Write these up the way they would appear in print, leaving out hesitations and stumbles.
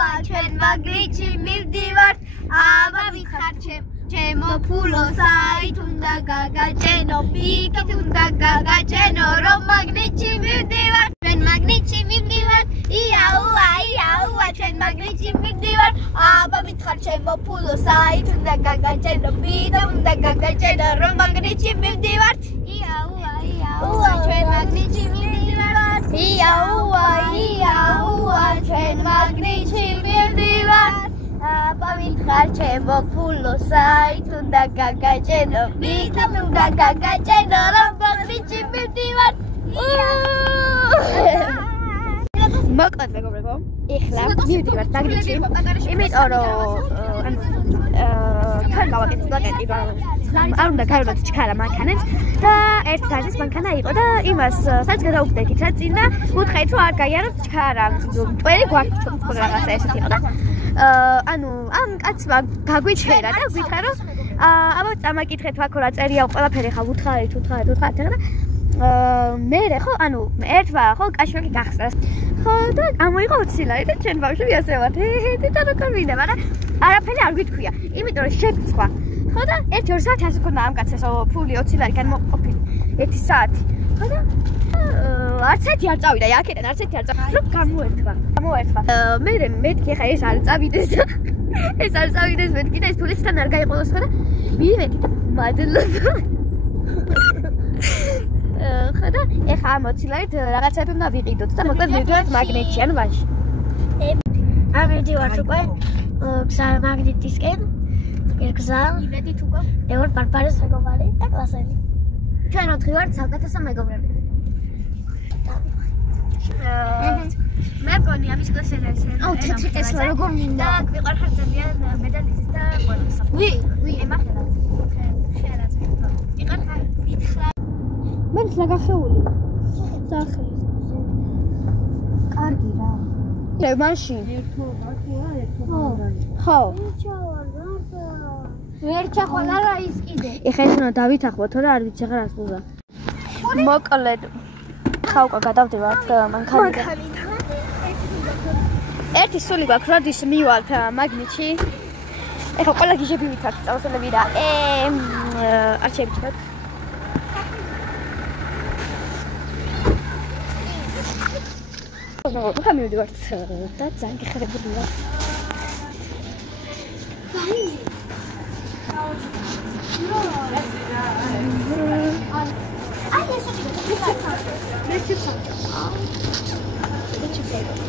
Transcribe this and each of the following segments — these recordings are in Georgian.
ჩვენ მაგრიჩი მივდივართ აბა ვიხარ ჩემო ფულო საით უნდა გაგაჭენო პიკით უნდა გაგაჭენო რომ მაგრიჩი მივდივართ ჩვენ მაგრიჩი მივდივართ იაუა ჩვენ მაგრიჩი მივდივართ აბა ვიხარ ჩემო ფულო საით უნდა გაგაჭენო პიკით უნდა გაგაჭენო რომ მაგრიჩი მივდივართ იაუა ჩვენ მაგრიჩი მივდივართ იაუა ჩვენ მაგრიჩი მივდივართ აბა ვიხარ ჩემო ფულო საით უნდა გაგაჭენო პიკით უნდა გაგაჭენო რომ მაგრიჩი მივდივართ მოკლედ მეგობრებო ეხლა მივდივართ მაგრიჩი იმიტომ რომ თან გავაკეთე პლაკეტი რომ არ უნდა გაივლოთ ჩქარა მანქანებს და ერთ გაზის მანქანა იყო და იმას სადაც გადავუხდით რა წინა უთხრით რომ არ გაიაროთ ჩქარა მტვერი გვაქვს რაღაცა ესეთი იყო და ანუ ამ კაცმა გაგვიჩერა და გითხრა რომ აბა წამაკითხეთ აქ რა წერია ყველაფერი ხა უთხარით და მე ხო ანუ ერთმა ხო კაშვილი გახსნას ხო და ამოიღო 20 ლარი და ჩვენ ბავშვები ასე ვართ და როგორ ვიდა მაგრამ არაფერი არ გითქვია იმიტომ რომ შეგვიცხვა ხო და 1-2 საათი ასე ქონდა ამ კაცს ფული 20 ლარი განმოყოფილი 1 საათი ხო და არც ერთი არ წავიდა აქედან არც ერთი არ წავიდა რომ გამოერთვა მე მეთქი ხა ეს არ წავიდეს და ეს არ წავიდეს მეთქი და ეს ფულისთან არ გაიყოლოს ხო და მივედი და მადლობა ხოდა ეხა 20 ლარით რაღაცები უნდა ვიყიდოთ და მოკლედ მივდივართ მაგნიტში ან ვანში. ამივდივართ უკვე გზა მაგნიტისკენ. გზა. იმედით უკვე. მე ვარ პარპარეს მეგობარი და კლასელი. ჩვენ 4 ვართ საკეთესო მეგობრები. მე მგონი ამის კლასელებს. აუ თეთრი ტესლა როგორ მინდა. და ვიყარხარ ძალიან მედალისტის და ყველას. ვი ემახლა. ხელაც ვიყარხარ მითხრა მე საგახეული. სახე. კარგი რა. მე მაშინ. ხო. ვერჩა ხოლა რა ის კიდე. ეხა ეს უნდა დავითახოთ რა არ ვიცი ახლა რას უნდა. მოკლედ ხავკა გადავდივართ მანქანიდან. ერთი სული გვაქვს როდის მივალთ მაგნიტში. ეხა ყველა გიჟები ვითართ წავსელები და არ შევიჩქოთ. ხა მივდივართ და ძალიან გეხარებულია.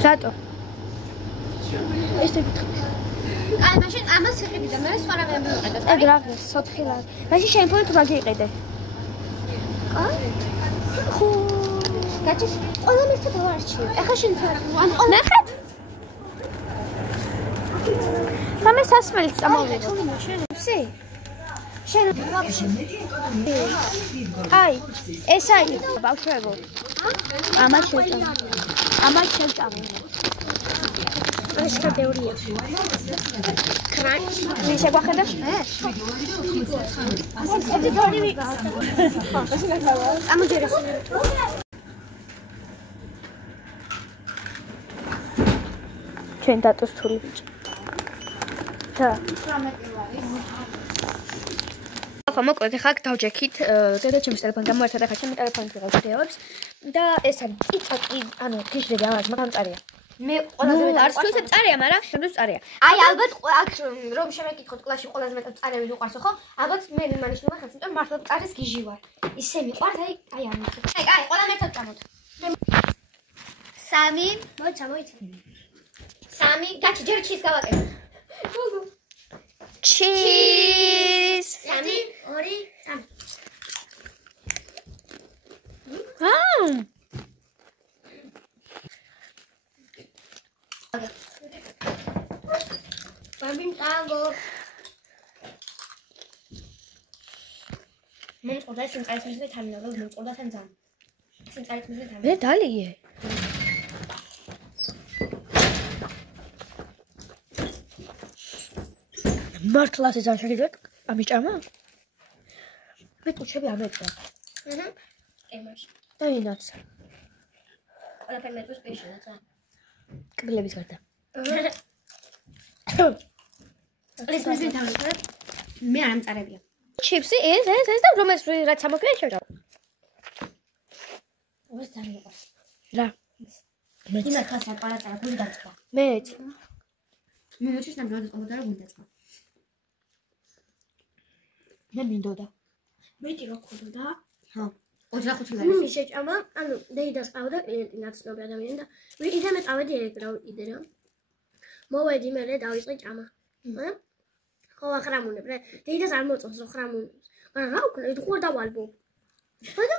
რატო? ეს თვითონ. აი, მაშინ ამას იყიდი და მე სხვა რა მივიყიდე. ეგ რა გეს, 4 ლარი. მაშინ შენ ფულით რა გიყიდე? აი? ხო გაჩის ყველა მერტა დავარჩიე. ეხა შენ ანუ ნახეთ. სამე სასმელს წამოვიდე. შენ შენ ვაფშე. აი, ეს არის ბავშვებო. ამას შეჭამე. ეს კატეგორია. კრანჩ. მე შეგვახედა? ეს თორი ვიყავ. ამოჯერე. ჩვენ დატოს თული ბიჭი. და 18 ლარი. ახლა მოკლედ ხა დავჯექით ზედა ჩემს ტელეფონს გამოერთა და ხა ჩემი ტელეფონით ვიღავ ვიდეოებს და ეს არის ტიკტოკი ანუ ფიჟები ამას მაგამ წარია. მე ყველაზე მეტად არც თვითონ წარია, მაგრამ შემდგომ წარია. აი ალბათ აქ რომ შემეკითხოთ კლასში ყველაზე მეტად წარევი უყარსო ხო? ალბათ მე მიმანიშნება ხაც, იმიტომ მართლა წარის გიჟი ვარ. ისე მიყვართ აი ამით. აი ყველა მეტად წამოთ. 3 მოიცა. 3 გაჩი ჯერ ჩის გავაკეთე. Cheese. 3 2 3. Babim tago. მე წოდა სიმყარის მიზნით თამინა რომ მე წოდა თან ძამ. სიმყარის მიზნით თამინა. მე დალიე. მართლა ეს ძალიან შეგიძლიათ ამიჭამა? მე ტუჩები ამეწა. ემაში. და ინაცა. ყველაფერი მეწვის პეშინაცა. კბილების გარდა. ეს მის თავი მე არ ამწარებია. ჩიპსი ეს და რომელიც რაც ამოგვია შეჭამ. ეს ძალიან იყო. რა. იმას ხას აპარატა გული დაწყვა. მეც. მე მოჩის ნამდვილად ყავდა რა გული დაწყვა. მე მინდოდა. მეტი რო ქონდა. ხო. 25 ლარი. მამის შეჭამა, ანუ დეიდას ყავდა კლიენტი ნაცნობი ადამიანი და ვიდრე მე წავედი ელექტრო კიდე რა. მოვედი მე დავიწყე ჭამა. მაგრამ ხო ახრამუნებ რა. დეიდას არ მოწონს რო ხრამუნებს. მაგრამ რა უკნა, იდღურ დავალბო. და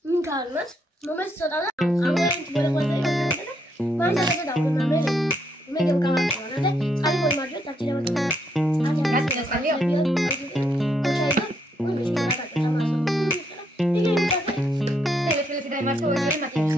მიგალმას მომეს ცოტა და ამერით მოიყვება და მაინც დავკნა მე გავკამა და წყალი მოიმარჯვეთ დაგჭირება და გასწია წყალია? ოჩაი და